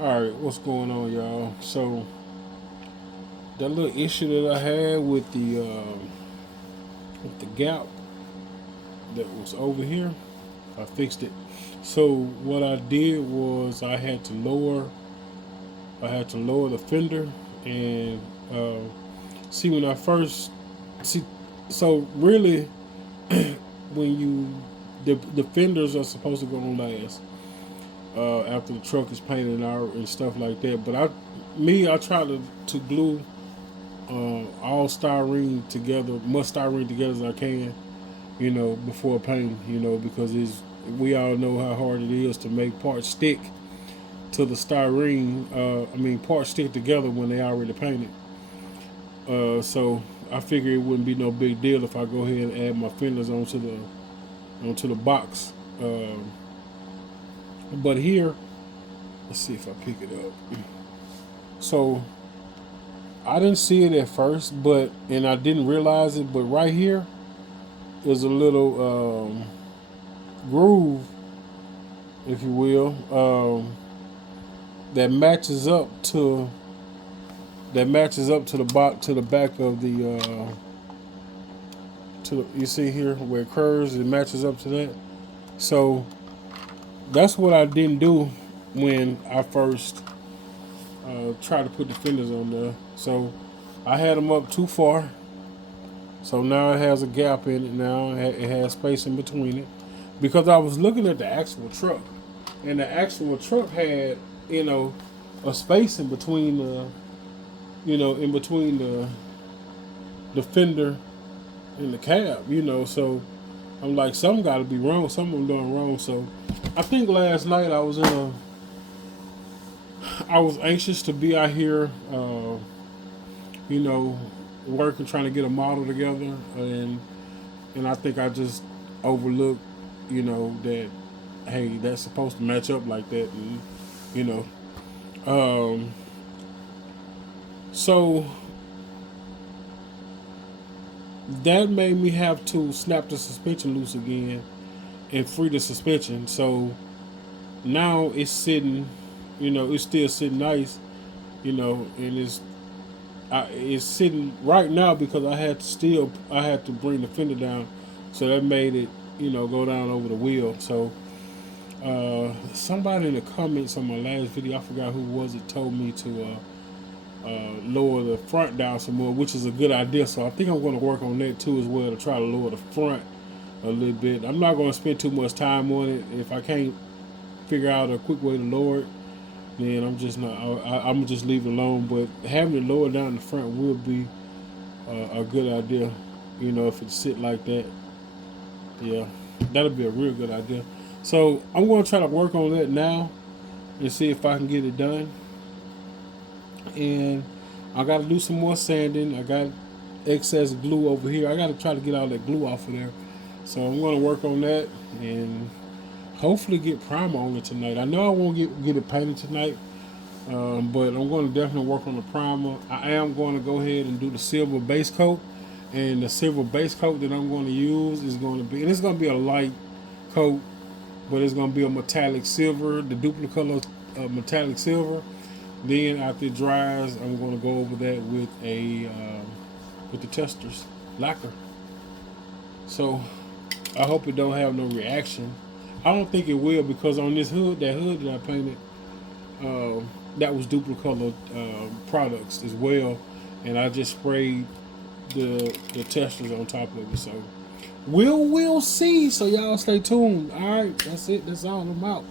Alright, what's going on, y'all? So, that little issue that I had with the gap that was over here, I fixed it. So, what I did was I had to lower the fender and uh, see when I first see. So, really, when the fenders are supposed to go on last after the truck is painted out and stuff like that. But I try to glue all styrene together, much styrene together as I can, before painting, because we all know how hard it is to make parts stick to the styrene. Parts stick together when they already painted. So I figure it wouldn't be no big deal if I go ahead and add my fenders onto the box. But here, let's see if I pick it up. So I didn't see it at first, and I didn't realize it. But right here is a little groove, if you will, that matches up to the back of the you see here where it curves. It matches up to that. So that's what I didn't do when I first tried to put the fenders on there. So I had them up too far. So now it has a gap in it now. It has space in between it. Because I was looking at the actual truck. And the actual truck had, a space in between the fender and the cab, So I'm like, something got to be wrong. Something I'm doing wrong. So I think last night I was anxious to be out here, working, trying to get a model together, and I think I just overlooked, that hey, that's supposed to match up like that, and so that made me have to snap the suspension loose again and free the suspension. So now it's sitting, it's still sitting nice, and it's sitting right now because I had to bring the fender down, so that made it, go down over the wheel. So somebody in the comments on my last video, I forgot who was it, told me to lower the front down some more, which is a good idea. So I think I'm going to work on that too as well, to try to lower the front a little bit. I'm not going to spend too much time on it. If I can't figure out a quick way to lower it, then I'm just not. I'm just leave it alone. But having it lower down the front will be a good idea. If it sit like that, yeah, that'll be a real good idea. So I'm going to try to work on that now and see if I can get it done. And I got to do some more sanding. I got excess glue over here. I got to try to get all that glue off of there. So I'm going to work on that and hopefully get primer on it tonight. I know I won't get it painted tonight, but I'm going to definitely work on the primer. I am going to go ahead and do the silver base coat, and the silver base coat that I'm going to use is going to be, and it's going to be a light coat, but it's going to be a metallic silver, the duplicate color metallic silver. Then after it dries, I'm going to go over that with with the testers lacquer. So I hope it don't have no reaction. I don't think it will, because on this hood, that I painted, that was duplicate color products as well, and I just sprayed the testers on top of it. So we'll see. So y'all stay tuned. All right, that's it. That's all. I'm out.